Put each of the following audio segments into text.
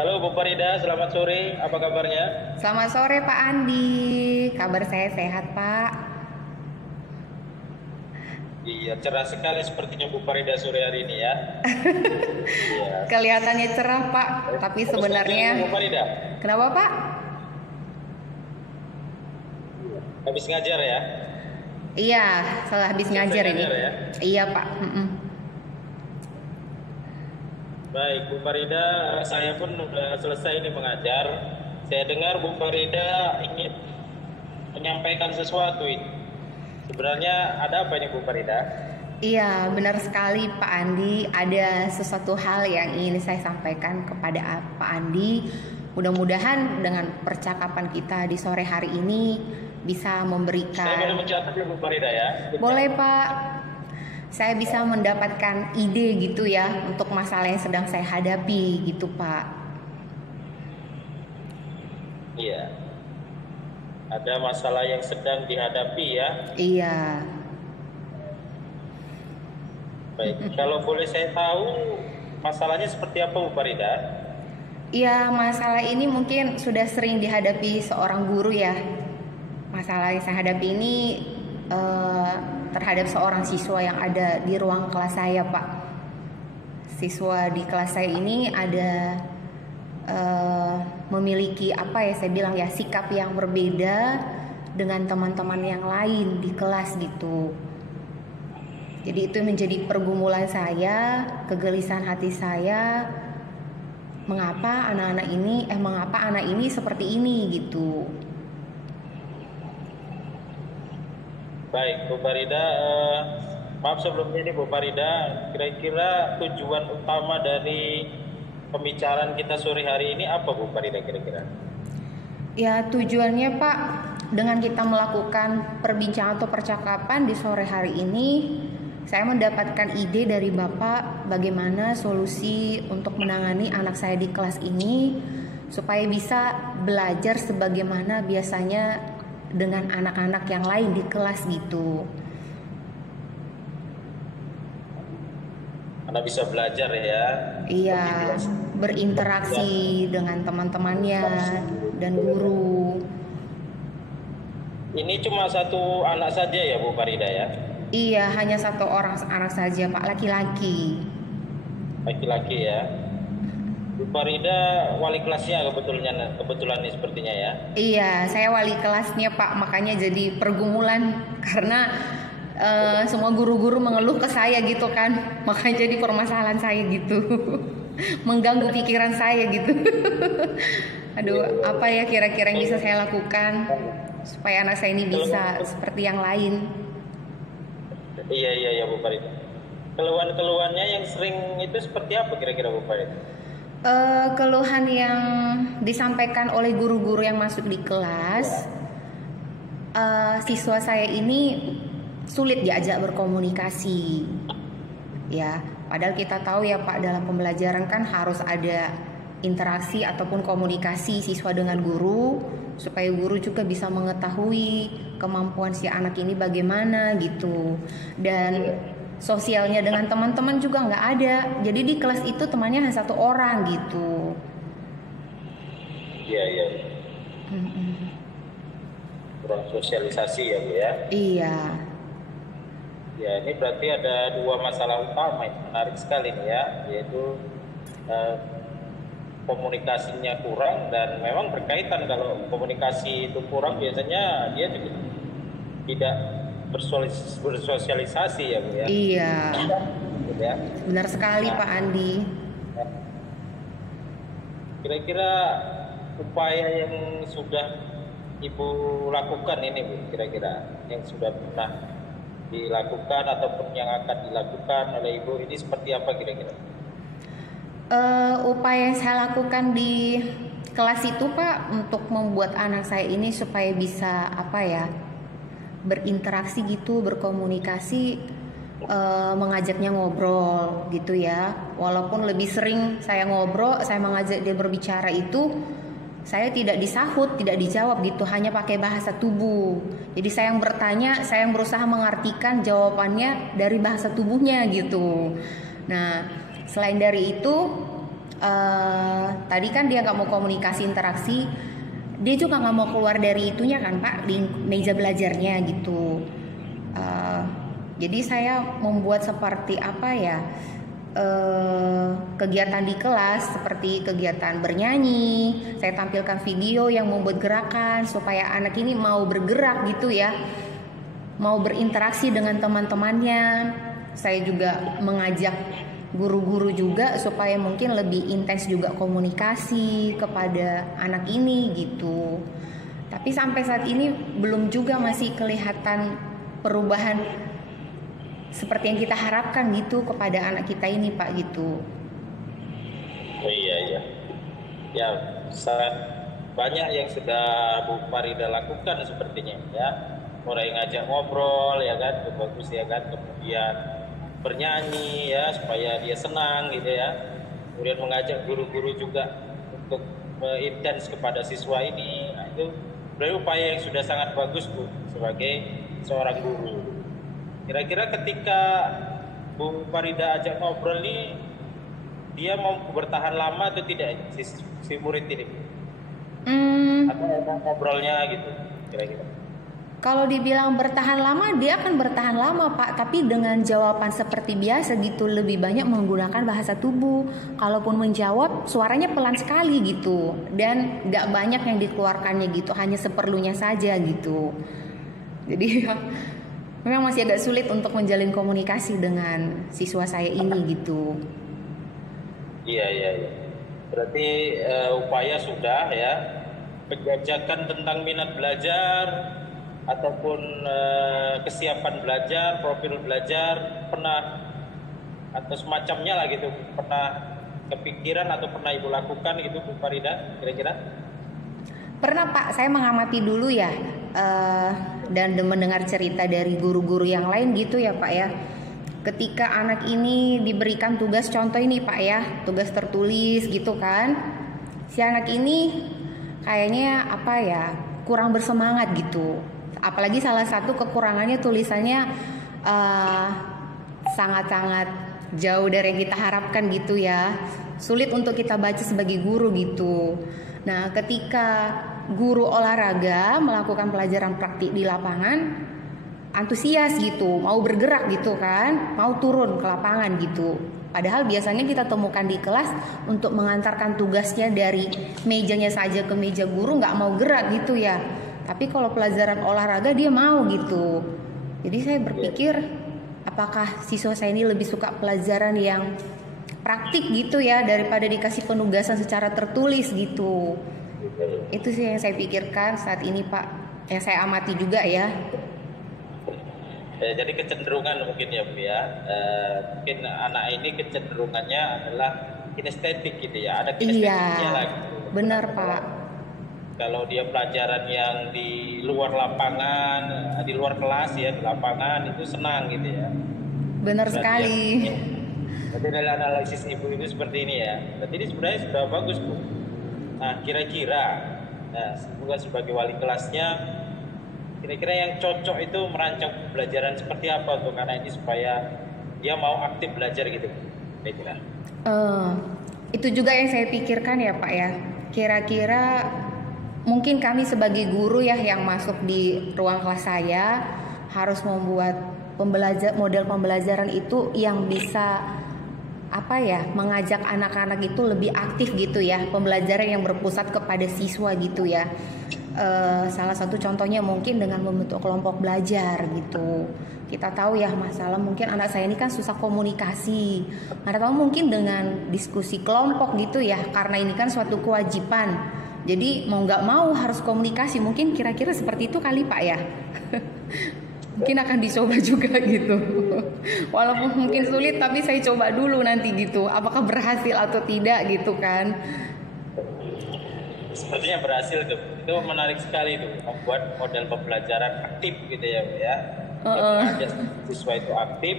Halo Bu Farida, selamat sore. Apa kabarnya? Selamat sore Pak Andi, kabar saya sehat Pak. Iya, cerah sekali sepertinya Bu Farida sore hari ini ya. Iya. Kelihatannya cerah Pak, tapi Terus ngajar ini, Bu sebenarnya Farida. kenapa Pak? Habis ngajar ya? Iya, setelah habis ngajar Selesai ini. ngajar ya? Iya Pak. Baik, Bu Farida, saya pun sudah selesai ini mengajar. Saya dengar Bu Farida ingin menyampaikan sesuatu ini. Sebenarnya ada apa ini Bu Farida? Iya, benar sekali Pak Andi. Ada sesuatu hal yang ingin saya sampaikan kepada Pak Andi. Mudah-mudahan dengan percakapan kita di sore hari ini bisa Saya boleh memberikan. mencatat ya Bu Farida ya? Boleh Pak. Saya bisa mendapatkan ide gitu ya untuk masalah yang sedang saya hadapi gitu Pak. Iya. Ada masalah yang sedang dihadapi ya. Iya. Baik, kalau boleh saya tahu masalahnya seperti apa Bu Farida? Iya, masalah ini mungkin sudah sering dihadapi seorang guru ya. Masalah yang saya hadapi ini terhadap seorang siswa yang ada di ruang kelas saya, Pak. Siswa di kelas saya ini ada memiliki apa ya saya bilang ya sikap yang berbeda dengan teman-teman yang lain di kelas gitu. Jadi itu menjadi pergumulan saya, kegelisahan hati saya. Mengapa anak ini seperti ini gitu. Baik, Bu Farida, maaf sebelumnya nih Bu Farida, kira-kira tujuan utama dari pembicaraan kita sore hari ini apa Bu Farida kira-kira? Ya tujuannya Pak, dengan kita melakukan perbincangan atau percakapan di sore hari ini, saya mendapatkan ide dari Bapak bagaimana solusi untuk menangani anak saya di kelas ini supaya bisa belajar sebagaimana biasanya dengan anak-anak yang lain di kelas gitu. Anak bisa belajar ya. Iya, berinteraksi dengan teman-temannya dan guru. Ini cuma satu anak saja ya Bu Farida ya? Iya, hanya satu orang anak saja Pak, laki-laki. Laki-laki ya. Bu Farida wali kelasnya kebetulan nih sepertinya ya. Iya, saya wali kelasnya Pak, makanya jadi pergumulan karena semua guru-guru mengeluh ke saya gitu kan, makanya jadi permasalahan saya gitu, mengganggu pikiran saya gitu. Aduh, apa ya kira-kira yang bisa saya lakukan supaya anak saya ini bisa seperti yang lain? Iya Bu Farida. Keluhan-keluhannya yang sering itu seperti apa kira-kira Bu Farida? Keluhan yang disampaikan oleh guru-guru yang masuk di kelas, siswa saya ini sulit diajak berkomunikasi ya, padahal kita tahu ya Pak, dalam pembelajaran kan harus ada interaksi ataupun komunikasi siswa dengan guru supaya guru juga bisa mengetahui kemampuan si anak ini bagaimana gitu, dan sosialnya dengan teman-teman juga nggak ada. Jadi di kelas itu temannya hanya satu orang gitu. Iya. Kurang sosialisasi ya Bu ya. Iya. Ya ini berarti ada dua masalah utama yang menarik sekali nih ya, yaitu komunikasinya kurang, dan memang berkaitan kalau komunikasi itu kurang biasanya dia juga tidak bersosialisasi ya Bu ya. Iya. Ya. Benar sekali Pak Andi. Kira-kira upaya yang sudah Ibu lakukan ini Bu, kira-kira yang sudah pernah dilakukan ataupun yang akan dilakukan oleh Ibu ini seperti apa kira-kira? Upaya yang saya lakukan di kelas itu Pak untuk membuat anak saya ini supaya bisa apa ya, berinteraksi gitu, berkomunikasi, mengajaknya ngobrol gitu ya. Walaupun lebih sering saya ngobrol, saya mengajak dia berbicara itu, saya tidak disahut, tidak dijawab gitu, hanya pakai bahasa tubuh. Jadi saya yang bertanya, saya yang berusaha mengartikan jawabannya dari bahasa tubuhnya gitu. Nah, selain dari itu tadi kan dia nggak mau komunikasi interaksi, dia juga nggak mau keluar dari itunya kan Pak, di meja belajarnya gitu. Eh, jadi saya membuat seperti apa ya, kegiatan di kelas seperti kegiatan bernyanyi. Saya tampilkan video yang membuat gerakan supaya anak ini mau bergerak gitu ya, mau berinteraksi dengan teman-temannya. Saya juga mengajak guru-guru juga supaya mungkin lebih intens juga komunikasi kepada anak ini gitu. Tapi sampai saat ini belum juga, masih kelihatan perubahan seperti yang kita harapkan gitu kepada anak kita ini Pak gitu. Oh iya iya. Ya, sangat banyak yang sudah Bu Farida lakukan sepertinya ya. Mulai ngajak ngobrol ya kan, itu bagus ya kan. Kemudian bernyanyi ya supaya dia senang gitu ya. Kemudian mengajak guru-guru juga untuk intens kepada siswa ini. Nah, itu berarti upaya yang sudah sangat bagus Bu sebagai seorang guru. Kira-kira ketika Bu Farida ajak ngobrol nih, dia mau bertahan lama atau tidak si murid ini? Atau mau ngobrolnya gitu, kira-kira? Kalau dibilang bertahan lama, dia akan bertahan lama Pak, tapi dengan jawaban seperti biasa gitu, lebih banyak menggunakan bahasa tubuh. Kalaupun menjawab, suaranya pelan sekali gitu, dan gak banyak yang dikeluarkannya gitu, hanya seperlunya saja gitu. Jadi memang masih agak sulit untuk menjalin komunikasi dengan siswa saya ini gitu. Iya, iya, iya. Berarti upaya sudah ya, penjajakan tentang minat belajar ataupun kesiapan belajar, profil belajar pernah atau semacamnya lah gitu, pernah kepikiran atau pernah Ibu lakukan gitu Bu Farida kira-kira? Pernah Pak, saya mengamati dulu ya, dan mendengar cerita dari guru-guru yang lain gitu ya Pak ya. Ketika anak ini diberikan tugas, contoh ini Pak ya, tugas tertulis gitu kan, si anak ini kayaknya apa ya, kurang bersemangat gitu. Apalagi salah satu kekurangannya tulisannya sangat-sangat jauh dari yang kita harapkan gitu ya, sulit untuk kita baca sebagai guru gitu. Nah, ketika guru olahraga melakukan pelajaran praktik di lapangan, antusias gitu, mau bergerak gitu kan, mau turun ke lapangan gitu. Padahal biasanya kita temukan di kelas untuk mengantarkan tugasnya dari mejanya saja ke meja guru nggak mau gerak gitu ya. Tapi kalau pelajaran olahraga dia mau gitu. Jadi saya berpikir, apakah siswa saya ini lebih suka pelajaran yang praktik gitu ya daripada dikasih penugasan secara tertulis gitu. Itu sih yang saya pikirkan saat ini Pak, yang saya amati juga ya. Jadi kecenderungan mungkin ya Bu ya, mungkin anak ini kecenderungannya adalah kinestetik gitu ya, ada kinestetiknya lah gitu. Benar Pak. Kalau dia pelajaran yang di luar lapangan, di luar kelas ya, di lapangan itu senang gitu ya. Benar sekali. Berarti dari analisis Ibu itu seperti ini ya. Berarti ini sebenarnya sudah bagus Bu. Nah kira-kira, bukan sebagai wali kelasnya, kira-kira yang cocok itu merancang pembelajaran seperti apa untuk anak ini supaya dia mau aktif belajar gitu, kira-kira? Itu juga yang saya pikirkan ya Pak ya. Kira-kira mungkin kami sebagai guru ya yang masuk di ruang kelas saya harus membuat model pembelajaran itu yang bisa apa ya, mengajak anak-anak itu lebih aktif gitu ya, pembelajaran yang berpusat kepada siswa gitu ya. Salah satu contohnya mungkin dengan membentuk kelompok belajar gitu. Kita tahu ya masalah mungkin anak saya ini kan susah komunikasi. Mana tahu mungkin dengan diskusi kelompok gitu ya, karena ini kan suatu kewajiban. Jadi mau nggak mau harus komunikasi. Mungkin kira-kira seperti itu kali Pak ya. Mungkin akan dicoba juga gitu. Walaupun mungkin sulit, tapi saya coba dulu nanti gitu. Apakah berhasil atau tidak gitu kan? Sepertinya berhasil tuh. Itu menarik sekali tuh, membuat model pembelajaran aktif gitu ya Bu ya. Mengajak siswa itu aktif,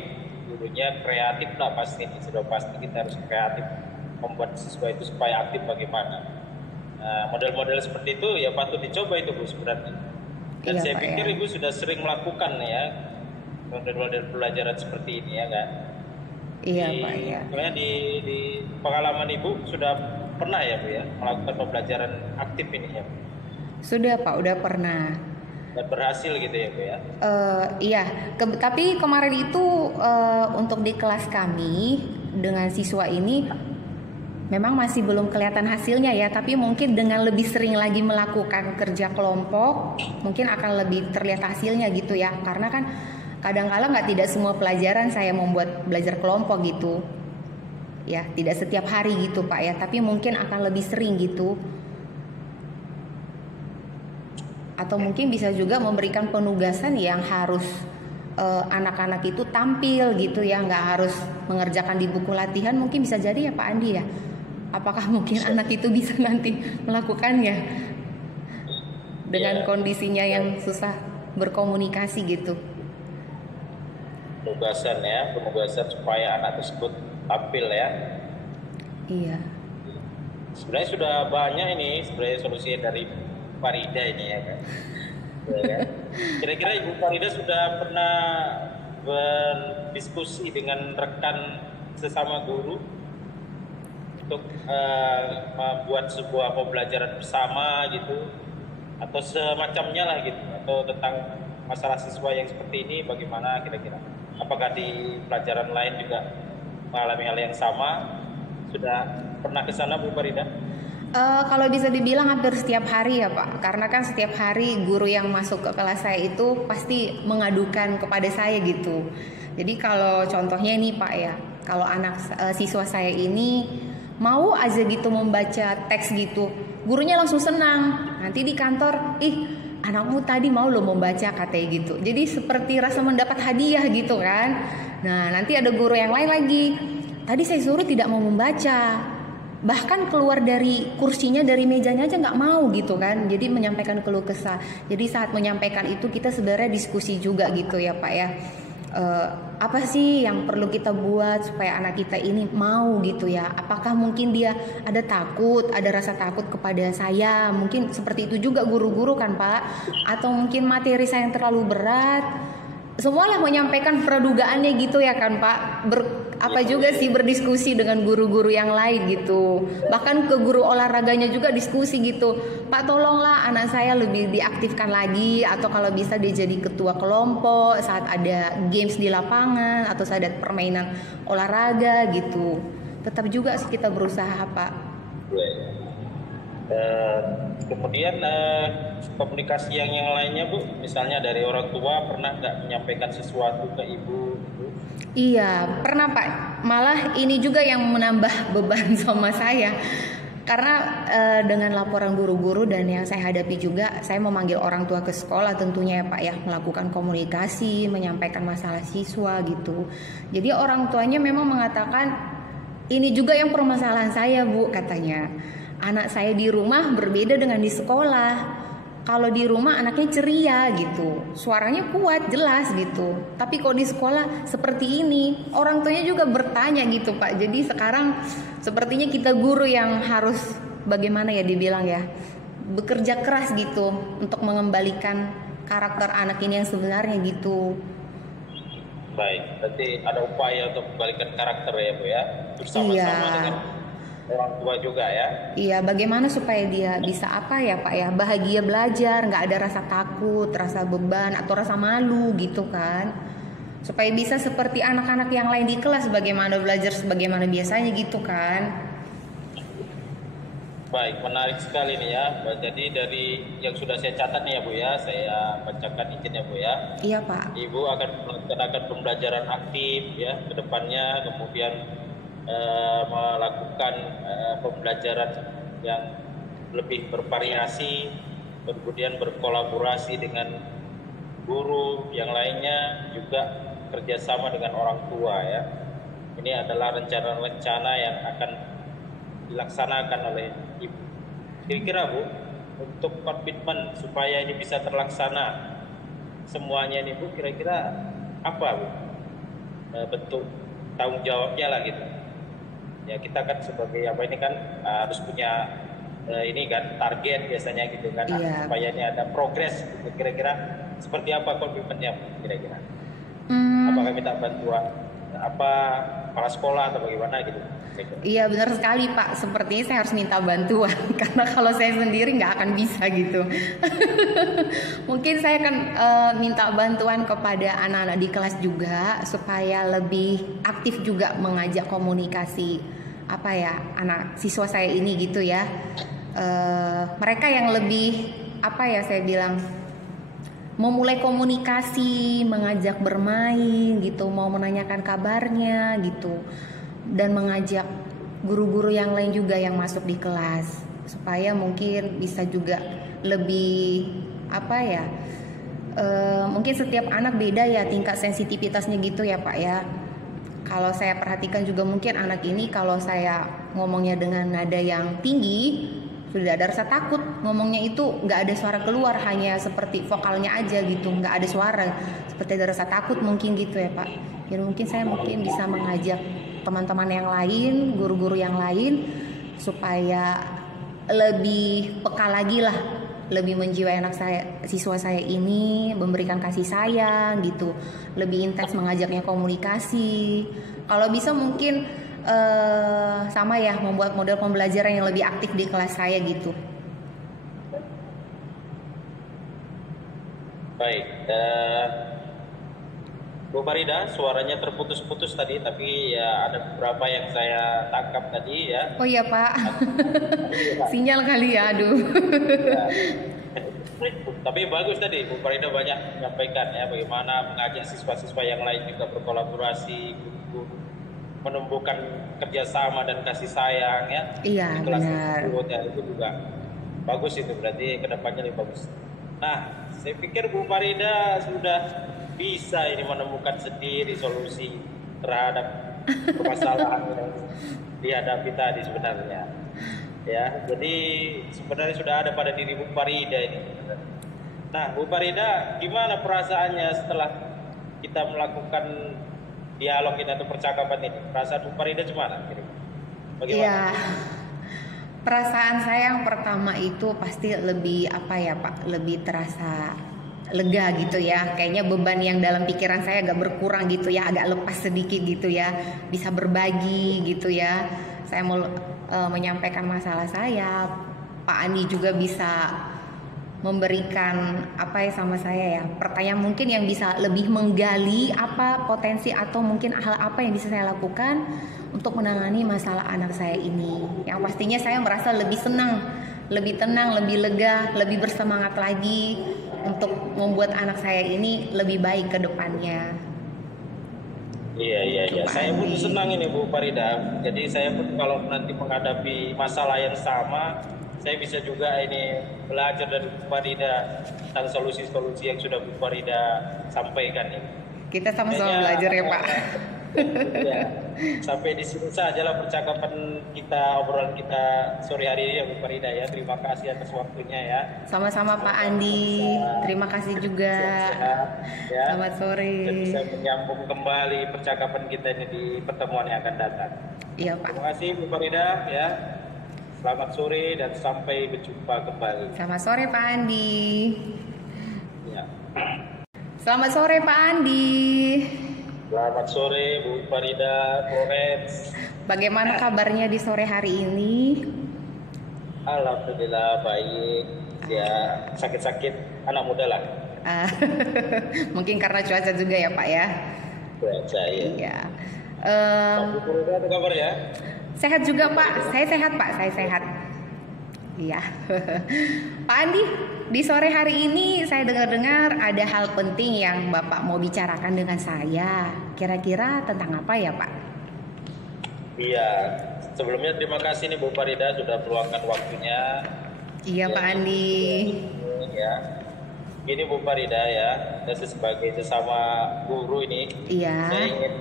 gurunya kreatif lah pasti. Sudah pasti kita harus kreatif membuat siswa itu supaya aktif bagaimana. Nah, model-model seperti itu ya patut dicoba itu Bu sebenarnya. Dan saya pikir Ibu sudah sering melakukan ya model-model pelajaran seperti ini ya kan. Iya Pak ya. Sebenarnya di pengalaman Ibu sudah pernah ya Bu ya melakukan pembelajaran aktif ini ya Sudah Pak, udah pernah. dan berhasil gitu ya Bu ya. Iya, tapi kemarin itu untuk di kelas kami dengan siswa ini memang masih belum kelihatan hasilnya ya, tapi mungkin dengan lebih sering lagi melakukan kerja kelompok, mungkin akan lebih terlihat hasilnya gitu ya. Karena kan kadang-kala nggak tidak semua pelajaran saya membuat belajar kelompok gitu. Ya, tidak setiap hari gitu Pak ya, tapi mungkin akan lebih sering gitu. Atau mungkin bisa juga memberikan penugasan yang harus anak-anak itu tampil gitu ya, nggak harus mengerjakan di buku latihan, mungkin bisa jadi ya Pak Andi ya. Apakah mungkin anak itu bisa nanti melakukannya dengan kondisinya yang susah berkomunikasi gitu? Penugasan supaya anak tersebut tampil ya. Iya. Sebenarnya sudah banyak ini sebenarnya solusinya dari Farida ini ya kan. Ya, kan? Kira-kira Ibu Farida sudah pernah berdiskusi dengan rekan sesama guru untuk membuat sebuah pembelajaran bersama gitu atau semacamnya lah gitu, atau tentang masalah siswa yang seperti ini bagaimana kira-kira? Apakah di pelajaran lain juga mengalami hal yang sama? Sudah pernah ke sana Bu Farida? Kalau bisa dibilang hampir setiap hari ya Pak, karena kan setiap hari guru yang masuk ke kelas saya itu pasti mengadukan kepada saya gitu. Jadi kalau contohnya nih Pak ya, kalau anak siswa saya ini mau aja gitu membaca teks gitu, gurunya langsung senang. Nanti di kantor, anakmu tadi mau lo membaca katanya gitu. Jadi seperti rasa mendapat hadiah gitu kan. Nah nanti ada guru yang lain lagi, tadi saya suruh tidak mau membaca, bahkan keluar dari kursinya, dari mejanya aja nggak mau gitu kan. Jadi menyampaikan keluh kesah. Jadi saat menyampaikan itu kita sebenarnya diskusi juga gitu ya Pak ya. Apa sih yang perlu kita buat supaya anak kita ini mau gitu ya? Apakah mungkin dia ada takut, ada rasa takut kepada saya? Mungkin seperti itu juga guru-guru kan Pak. Atau mungkin materi saya yang terlalu berat. Semualah menyampaikan pradugaannya gitu ya kan Pak. Juga sih berdiskusi dengan guru-guru yang lain gitu. Bahkan ke guru olahraganya juga diskusi gitu. Pak tolonglah anak saya lebih diaktifkan lagi, atau kalau bisa dia jadi ketua kelompok saat ada games di lapangan atau saat ada permainan olahraga gitu. Tetap juga sih kita berusaha Pak. Kemudian komunikasi yang lainnya Bu, misalnya dari orang tua pernah nggak menyampaikan sesuatu ke Ibu? Iya, pernah Pak. Malah ini juga yang menambah beban sama saya. Karena dengan laporan guru-guru dan yang saya hadapi juga, saya memanggil orang tua ke sekolah tentunya ya Pak ya, melakukan komunikasi, menyampaikan masalah siswa gitu. Jadi orang tuanya memang mengatakan, ini juga yang permasalahan saya Bu, katanya. Anak saya di rumah berbeda dengan di sekolah. Kalau di rumah anaknya ceria gitu, suaranya kuat, jelas gitu. Tapi kalau di sekolah seperti ini, orang tuanya juga bertanya gitu Pak. Jadi sekarang sepertinya kita guru yang harus bagaimana ya dibilang ya, bekerja keras gitu untuk mengembalikan karakter anak ini yang sebenarnya gitu. Baik, berarti ada upaya untuk membalikan karakter ya Bu ya, bersama-sama dengan orang tua juga ya. Iya, bagaimana supaya dia bisa apa ya Pak ya, bahagia belajar, nggak ada rasa takut, rasa beban atau rasa malu gitu kan. Supaya bisa seperti anak-anak yang lain di kelas, bagaimana belajar sebagaimana biasanya gitu kan. Baik, menarik sekali nih ya. Jadi dari yang sudah saya catat nih ya Bu ya, saya bacakan izin ya Bu ya. Iya Pak. Ibu akan melaksanakan pembelajaran aktif ya ke depannya, kemudian melakukan pembelajaran yang lebih bervariasi, kemudian berkolaborasi dengan guru yang lainnya, juga kerjasama dengan orang tua ya. Ini adalah rencana-rencana yang akan dilaksanakan oleh Ibu. Kira-kira Bu, untuk komitmen supaya ini bisa terlaksana semuanya ini Bu, kira-kira apa Bu bentuk tanggung jawabnya lah gitu? Ya kita kan sebagai apa ini kan harus punya ini kan target biasanya gitu kan, supaya ini ada progres gitu. Kira-kira seperti apa komitmennya kira-kira? Apakah minta bantuan apa kepala sekolah atau bagaimana gitu. Iya benar sekali Pak, sepertinya saya harus minta bantuan karena kalau saya sendiri nggak akan bisa gitu. Mungkin saya akan minta bantuan kepada anak-anak di kelas juga supaya lebih aktif juga mengajak komunikasi apa ya anak siswa saya ini gitu ya. Mereka yang lebih apa ya saya bilang memulai komunikasi, mengajak bermain gitu, mau menanyakan kabarnya gitu, dan mengajak guru-guru yang lain juga yang masuk di kelas supaya mungkin bisa juga lebih apa ya, mungkin setiap anak beda ya tingkat sensitivitasnya gitu ya Pak ya. Kalau saya perhatikan juga mungkin anak ini kalau saya ngomongnya dengan nada yang tinggi sudah ada rasa takut, ngomongnya itu nggak ada suara keluar, hanya seperti vokalnya aja gitu, nggak ada suara, seperti ada rasa takut mungkin gitu ya Pak. Ya mungkin saya mungkin bisa mengajak teman-teman yang lain, guru-guru yang lain supaya lebih peka lagi lah, lebih menjiwai anak saya, siswa saya ini, memberikan kasih sayang gitu, lebih intens mengajaknya komunikasi. Kalau bisa mungkin sama ya membuat model pembelajaran yang lebih aktif di kelas saya gitu. Baik, Bu Farida, suaranya terputus-putus tadi, tapi ya ada beberapa yang saya tangkap tadi ya. Oh iya Pak, sinyal kali ya, aduh. Ya. Tapi bagus tadi, Bu Farida banyak menyampaikan ya bagaimana mengajak siswa-siswa yang lain juga berkolaborasi, menumbuhkan kerjasama dan kasih sayang ya. Iya di kelas benar. tersebut ya, itu juga bagus, itu berarti kedepannya lebih bagus. Nah, saya pikir Bu Farida sudah bisa ini menemukan sendiri solusi terhadap permasalahan yang dihadapi tadi sebenarnya. Ya, jadi sebenarnya sudah ada pada diri Bu Farida ini. Nah, Bu Farida, gimana perasaannya setelah kita melakukan dialog ini atau percakapan ini? Perasaan Bu Farida gimana? Bagaimana? Iya. Perasaan saya yang pertama itu pasti lebih apa ya Pak, lebih terasa lega gitu ya. Kayaknya beban yang dalam pikiran saya agak berkurang gitu ya, agak lepas sedikit gitu ya. Bisa berbagi gitu ya. Saya mau menyampaikan masalah saya. Pak Andi juga bisa memberikan apa ya sama saya ya, pertanyaan mungkin yang bisa lebih menggali apa potensi atau mungkin hal apa yang bisa saya lakukan untuk menangani masalah anak saya ini. Yang pastinya saya merasa lebih senang, lebih tenang, lebih lega, lebih bersemangat lagi untuk membuat anak saya ini lebih baik ke depannya. Iya. Saya pun senang ini Bu Farida. Jadi saya pun kalau nanti menghadapi masalah yang sama, saya bisa juga ini belajar dari Bu Farida tentang solusi-solusi yang sudah Bu Farida sampaikan ini. Kita sama-sama belajar ya Pak. Ya, sampai di sini saja lah percakapan kita, obrolan kita sore hari ini ya Bu Farida ya. Terima kasih atas waktunya ya. Sama-sama Pak Andi. Terima kasih juga. Sehat-sehat, ya. Selamat sore. Dan bisa menyambung kembali percakapan kita ini di pertemuan yang akan datang. Iya Pak. Terima kasih Bu Farida ya. Selamat sore dan sampai berjumpa kembali. Selamat sore Pak Andi. Ya. Selamat sore Pak Andi. Selamat sore Bu Farida Florence. Bagaimana kabarnya di sore hari ini? Alhamdulillah baik. Ya sakit-sakit anak muda lah. Mungkin karena cuaca juga ya Pak ya. Cuaca ya. Iya. Bu Farida apa kabar ya? Sehat juga Pak. Saya sehat Pak. Saya sehat. Iya. Pak Andi, di sore hari ini saya dengar-dengar ada hal penting yang Bapak mau bicarakan dengan saya. Kira-kira tentang apa ya Pak? Iya. Sebelumnya terima kasih nih Bu Farida sudah meluangkan waktunya. Iya Pak Andi. Ya. Ini Bu Farida ya, saya sebagai sesama guru ini, Iya. saya ingin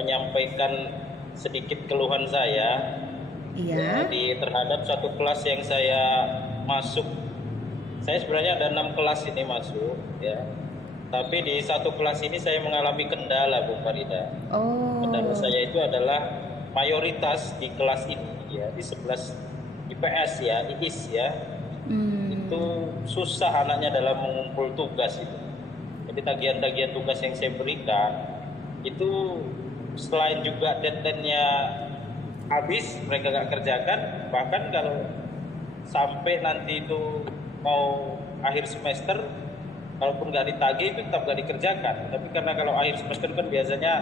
menyampaikan sedikit keluhan saya Iya. terhadap satu kelas yang saya masuk. Saya sebenarnya ada 6 kelas ini masuk ya. Tapi di satu kelas ini saya mengalami kendala Bu Farida. Oh. Kendala saya itu adalah mayoritas di kelas ini ya, di 11 IPS ya, IIS ya. Itu susah anaknya dalam mengumpul tugas itu. Jadi tagihan-tagihan tugas yang saya berikan itu selain juga deadline-nya habis mereka nggak kerjakan, bahkan kalau sampai nanti itu mau akhir semester, kalaupun nggak ditagih itu tetap nggak dikerjakan. Tapi karena kalau akhir semester kan biasanya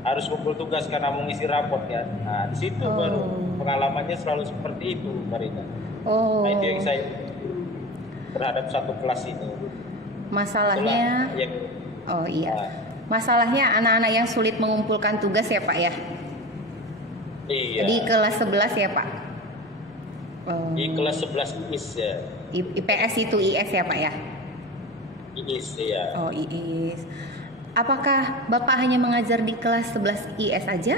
harus kumpul tugas karena mengisi raport kan. Nah di situ baru pengalamannya selalu seperti itu, Marina. Nah itu yang saya terhadap satu kelas ini. Masalahnya, oh iya, masalahnya anak-anak yang sulit mengumpulkan tugas ya Pak ya. Iya. Di kelas 11 ya Pak. Di kelas 11 IIS ya. IPS itu IS ya Pak ya. IIS ya. Oh IIS. Apakah Bapak hanya mengajar di kelas 11 IS aja?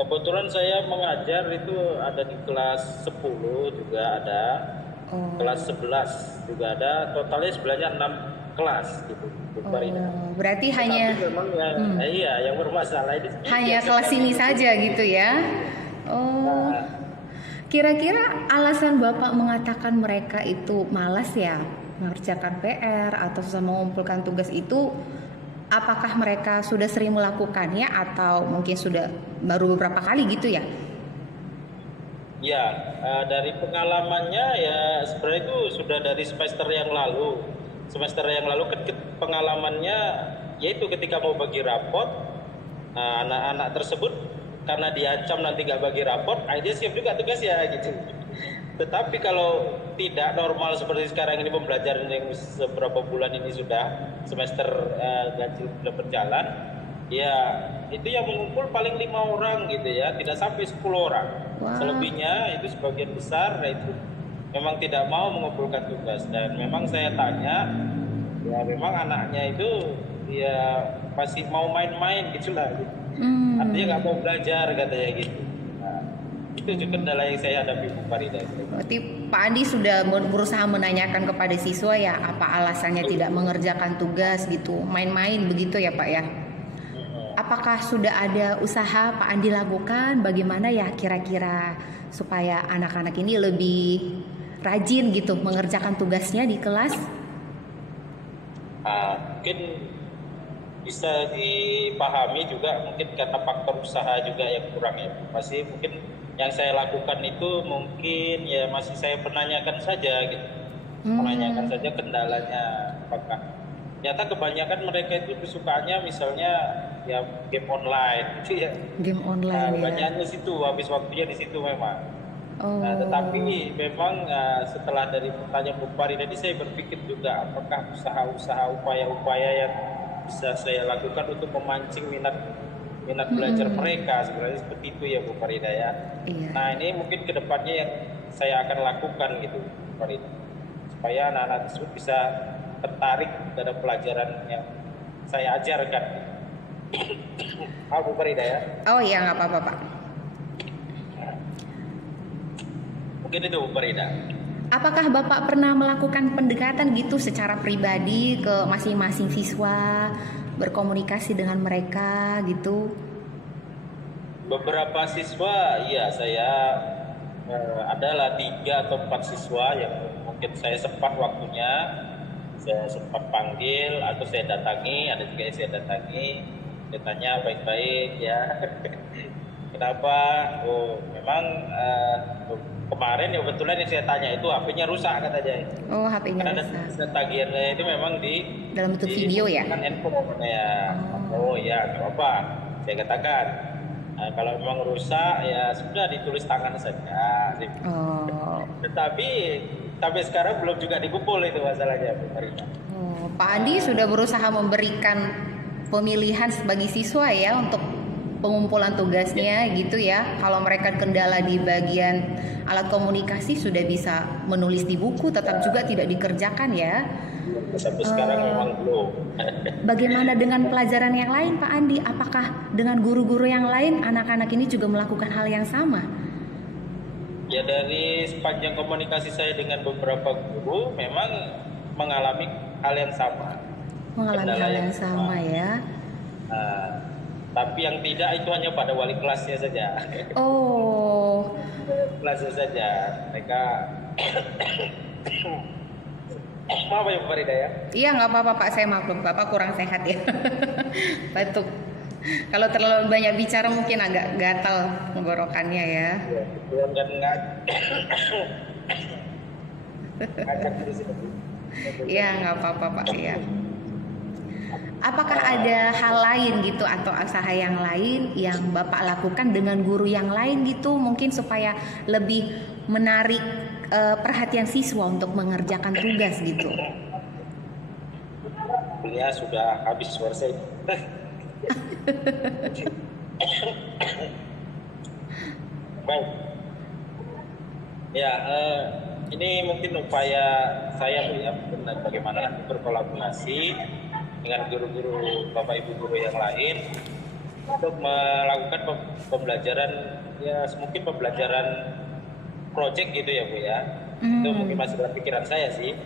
Kebetulan saya mengajar itu ada di kelas 10 juga ada. Kelas 11 juga ada. Totalnya sebenarnya 6 kelas gitu. Berarti tetapi hanya memang iya yang bermasalah ini hanya kelas ini saja gitu ya. Kira-kira alasan Bapak mengatakan mereka itu malas ya mengerjakan PR atau susah mengumpulkan tugas itu, apakah mereka sudah sering melakukannya atau mungkin sudah baru beberapa kali gitu ya? Ya, dari pengalamannya ya sebenarnya itu sudah dari semester yang lalu. Semester yang lalu kan pengalamannya yaitu ketika mau bagi raport, anak-anak tersebut karena diancam nanti gak bagi raport, akhirnya siap juga tugas ya gitu. Tetapi kalau tidak normal seperti sekarang ini pembelajaran yang seberapa bulan ini sudah semester ganjil sudah berjalan, ya itu yang mengumpul paling 5 orang gitu ya, tidak sampai 10 orang. Selebihnya itu sebagian besar itu memang tidak mau mengumpulkan tugas. Dan memang saya tanya, ya memang anaknya itu ya masih mau main-main gitulah gitu. Artinya nggak mau belajar katanya gitu. Nah, itu juga kendala yang saya hadapi Bu Farida. Berarti Pak Andi sudah berusaha menanyakan kepada siswa ya apa alasannya tidak mengerjakan tugas gitu, main-main begitu ya Pak ya. Apakah sudah ada usaha Pak Andi lakukan bagaimana ya kira-kira supaya anak-anak ini lebih rajin gitu mengerjakan tugasnya di kelas? Mungkin bisa dipahami juga mungkin karena faktor usaha juga yang kurang ya. Masih mungkin yang saya lakukan itu mungkin ya masih saya menanyakan saja gitu. Menanyakan saja kendalanya apakah ternyata kebanyakan mereka itu kesukaannya misalnya ya game online gitu ya. Game online ya. Banyaknya situ habis waktunya di situ memang. Nah, tetapi memang setelah dari pertanyaan Bu Farida tadi saya berpikir juga apakah usaha-usaha upaya-upaya yang bisa saya lakukan untuk memancing minat belajar mereka, sebenarnya seperti itu ya Bu Farida ya. Iya. Nah ini mungkin kedepannya yang saya akan lakukan gitu Bu Farida, supaya anak-anak tersebut bisa tertarik terhadap pelajaran yang saya ajarkan. Bu Farida ya. Oh iya nggak apa-apa Pak. Mungkin itu Bu Farida. Apakah Bapak pernah melakukan pendekatan gitu secara pribadi ke masing-masing siswa, berkomunikasi dengan mereka gitu? Beberapa siswa, iya saya adalah 3 atau 4 siswa yang mungkin saya sempat waktunya, saya sempat panggil atau saya datangi, ada juga yang saya datangi, saya tanya baik-baik ya. Kenapa? Oh memang kemarin ya kebetulan yang saya tanya itu HP-nya rusak katanya. Oh HP-nya karena rusak. tagihannya itu memang dalam bentuk video ya? Kan handphone ya. Oh ya nggak apa-apa. Saya katakan kalau memang rusak ya sudah ditulis tangan saja. Tetapi sampai sekarang belum juga dikumpul itu masalahnya Bu Farida. Pak Andi sudah berusaha memberikan pemilihan bagi siswa ya untuk pengumpulan tugasnya gitu ya. Kalau mereka kendala di bagian alat komunikasi sudah bisa menulis di buku, tetap juga tidak dikerjakan ya. Sampai sekarang memang belum. Bagaimana dengan pelajaran yang lain Pak Andi? Apakah dengan guru-guru yang lain anak-anak ini juga melakukan hal yang sama? Ya dari sepanjang komunikasi saya dengan beberapa guru memang mengalami hal yang sama. Mengalami hal yang sama ya. Tapi yang tidak itu hanya pada wali kelasnya saja. Oh. Kelasnya saja. Mereka maaf ya Bu Farida ya. Iya nggak apa-apa Pak, saya maklum Bapak kurang sehat ya. Batuk. Kalau terlalu banyak bicara mungkin agak gatal tenggorokannya ya. Ya, itu kan ngajak terus itu. Iya, nggak apa-apa Pak. Iya. Apakah ada hal lain gitu atau usaha yang lain yang Bapak lakukan dengan guru yang lain gitu mungkin supaya lebih menarik perhatian siswa untuk mengerjakan tugas gitu? Kuliah sudah habis selesai. Baik. Ya, ini mungkin upaya saya Bu ya, dan bagaimana berkolaborasi dengan guru-guru, Bapak Ibu guru yang lain untuk melakukan pembelajaran, ya mungkin pembelajaran project gitu ya Bu ya. Itu mungkin masih dalam pikiran saya sih.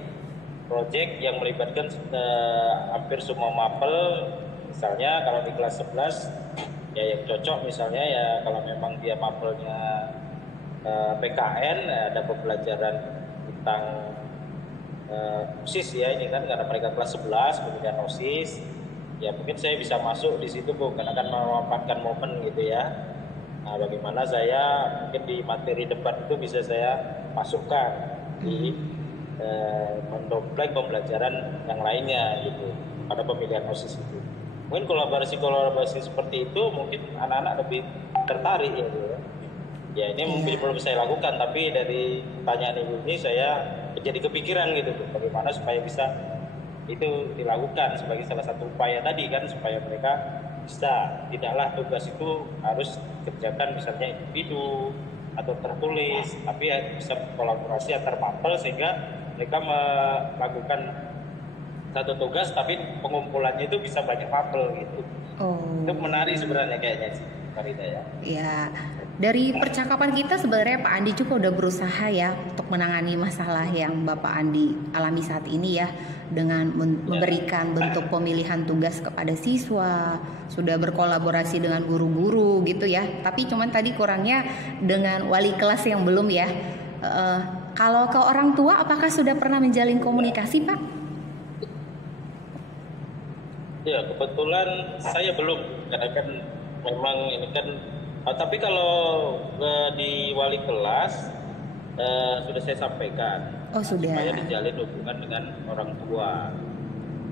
Project yang melibatkan hampir semua mapel, misalnya kalau di kelas 11 ya yang cocok misalnya ya kalau memang dia mapelnya PKN, ada pembelajaran tentang OSIS ya, ini kan karena mereka kelas 11 kemudian OSIS ya, mungkin saya bisa masuk di situ Bu, karena kan memanfaatkan momen gitu ya. Nah, bagaimana saya mungkin di materi debat itu bisa saya masukkan di mendompleng pembelajaran yang lainnya gitu pada pemilihan OSIS itu. Mungkin kolaborasi seperti itu mungkin anak-anak lebih tertarik ya Bu. Ya ini mungkin belum saya lakukan, tapi dari pertanyaan Ibu ini saya menjadi kepikiran gitu Bu, bagaimana supaya bisa itu dilakukan sebagai salah satu upaya tadi kan, supaya mereka bisa, tidaklah tugas itu harus dikerjakan misalnya individu atau tertulis, tapi ya bisa kolaborasi antar mapel sehingga mereka melakukan satu tugas tapi pengumpulannya itu bisa banyak mapel gitu. Itu menarik sebenarnya kayaknya sih Farida ya. Ya, dari percakapan kita sebenarnya Pak Andi juga udah berusaha ya untuk menangani masalah yang Bapak Andi alami saat ini ya, dengan memberikan bentuk pemilihan tugas kepada siswa, sudah berkolaborasi dengan guru-guru gitu ya. Tapi cuman tadi kurangnya dengan wali kelas yang belum ya. Kalau ke orang tua apakah sudah pernah menjalin komunikasi Pak? Ya kebetulan saya belum, karena kan memang ini kan tapi kalau di wali kelas sudah saya sampaikan sudah. Supaya dijalin hubungan dengan orang tua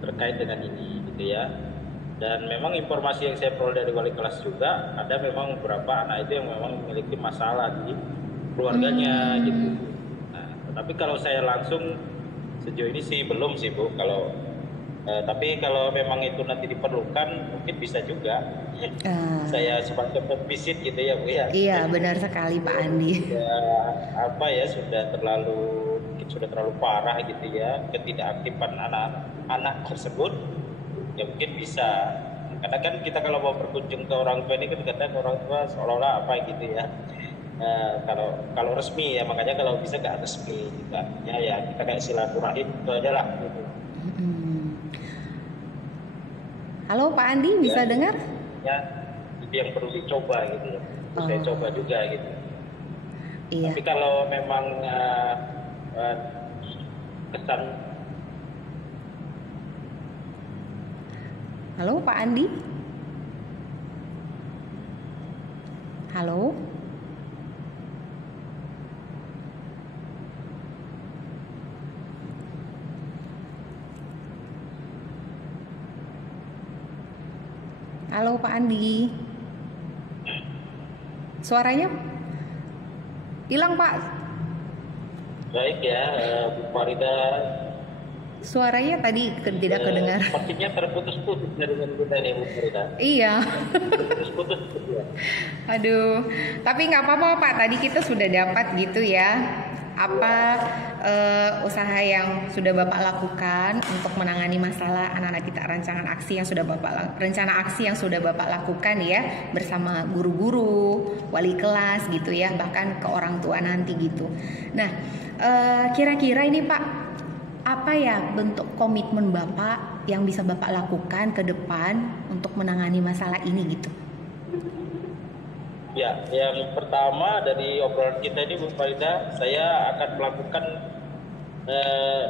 terkait dengan ini gitu ya. Dan memang informasi yang saya peroleh dari wali kelas juga ada memang beberapa anak itu yang memang memiliki masalah di keluarganya gitu. Nah, tapi kalau saya langsung sejauh ini sih belum sih Bu. Kalau tapi kalau memang itu nanti diperlukan mungkin bisa juga saya semacam visit gitu ya Bu ya. Iya benar sekali Pak Andi. Ya sudah terlalu parah gitu ya ketidakaktifan anak tersebut ya, mungkin bisa, karena kan kita kalau mau berkunjung ke orang tua ini kan kadang orang tua seolah-olah apa gitu ya. Kalau resmi ya, makanya kalau bisa nggak resmi juga ya kita kayak silaturahim itu aja lah gitu. Halo Pak Andi, bisa dengar? Ya, itu yang perlu dicoba gitu ya. Saya coba juga gitu. Iya. Tapi kalau memang kesan. Halo Pak Andi? Halo? Halo Pak Andi. Suaranya hilang Pak. Baik ya, Bu Farida. Suaranya tadi tidak kedengar. Sepertinya terputus-putus dengan kita nih Bu Farida. Iya. Terputus-putus ya. Aduh, tapi nggak apa-apa Pak. Tadi kita sudah dapat gitu ya. Apa usaha yang sudah Bapak lakukan untuk menangani masalah anak-anak kita, rencana aksi yang sudah Bapak lakukan ya bersama guru-guru, wali kelas gitu ya, bahkan ke orang tua nanti gitu. Nah, kira-kira ini Pak, apa ya bentuk komitmen Bapak yang bisa Bapak lakukan ke depan untuk menangani masalah ini gitu? Ya, yang pertama dari obrolan kita ini Bu Farida, saya akan melakukan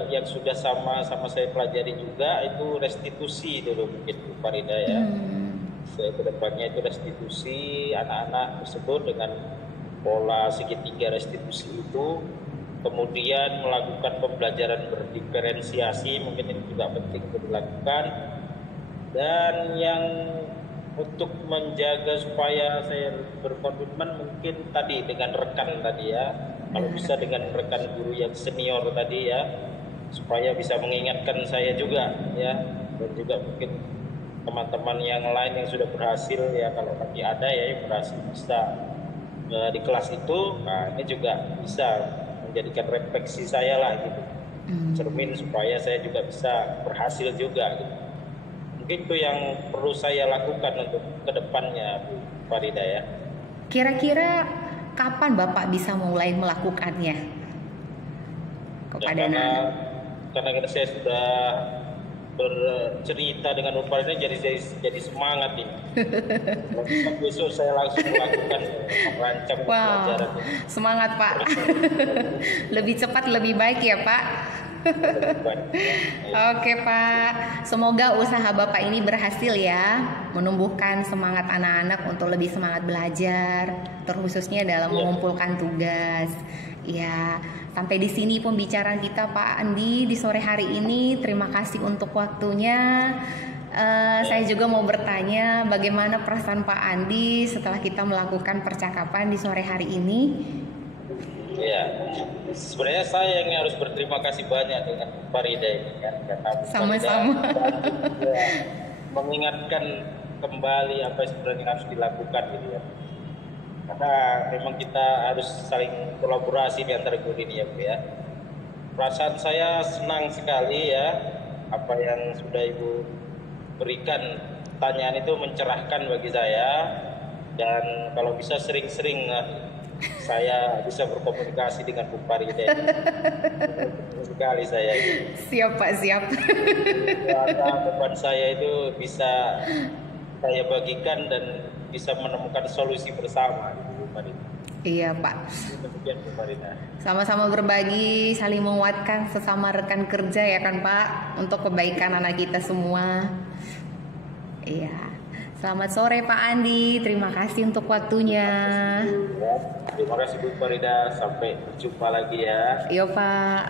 yang sudah sama saya pelajari juga, itu restitusi dulu mungkin Bu Farida ya. ke depannya itu restitusi anak-anak tersebut dengan pola segitiga restitusi itu, kemudian melakukan pembelajaran berdiferensiasi, mungkin ini juga penting untuk dilakukan. Dan yang untuk menjaga supaya saya berkomitmen mungkin tadi dengan rekan tadi ya, kalau bisa dengan rekan guru yang senior tadi ya, supaya bisa mengingatkan saya juga ya, dan juga mungkin teman-teman yang lain yang sudah berhasil ya, kalau nanti ada ya yang berhasil bisa di kelas itu, nah ini juga bisa menjadikan refleksi saya lah gitu, cermin supaya saya juga bisa berhasil juga gitu. Mungkin itu yang perlu saya lakukan untuk kedepannya, Bu Farida ya. Kira-kira kapan Bapak bisa mulai melakukannya kepada Ya, anak-anak? karena saya sudah bercerita dengan Bu Farida jadi semangat ini. Besok saya langsung melakukan merancang pembelajaran ini. Semangat Pak. Lebih cepat lebih baik ya Pak. Oke Pak, semoga usaha Bapak ini berhasil ya, menumbuhkan semangat anak-anak untuk lebih semangat belajar, terkhususnya dalam mengumpulkan tugas. Ya, sampai di sini pembicaraan kita Pak Andi di sore hari ini. Terima kasih untuk waktunya. Saya juga mau bertanya bagaimana perasaan Pak Andi setelah kita melakukan percakapan di sore hari ini. Ya, sebenarnya saya yang harus berterima kasih banyak dengan Farida ini kan, karena Sama-sama. mengingatkan kembali apa yang sebenarnya harus dilakukan gitu ya. Karena memang kita harus saling kolaborasi di antara guru ini ya Bu ya. Perasaan saya senang sekali ya, apa yang sudah Ibu berikan, pertanyaan itu mencerahkan bagi saya, dan kalau bisa sering-sering saya bisa berkomunikasi dengan Bu Farida. Sekali saya. Siap Pak, siap. Beban saya itu bisa saya bagikan dan bisa menemukan solusi bersama, Bu Farida. Iya Pak. Demikian Bu Farida. Sama-sama berbagi, saling menguatkan sesama rekan kerja ya kan Pak, untuk kebaikan anak kita semua. Iya. Selamat sore Pak Andi, terima kasih untuk waktunya. Terima kasih Bu Farida, sampai berjumpa lagi ya. Iya Pak.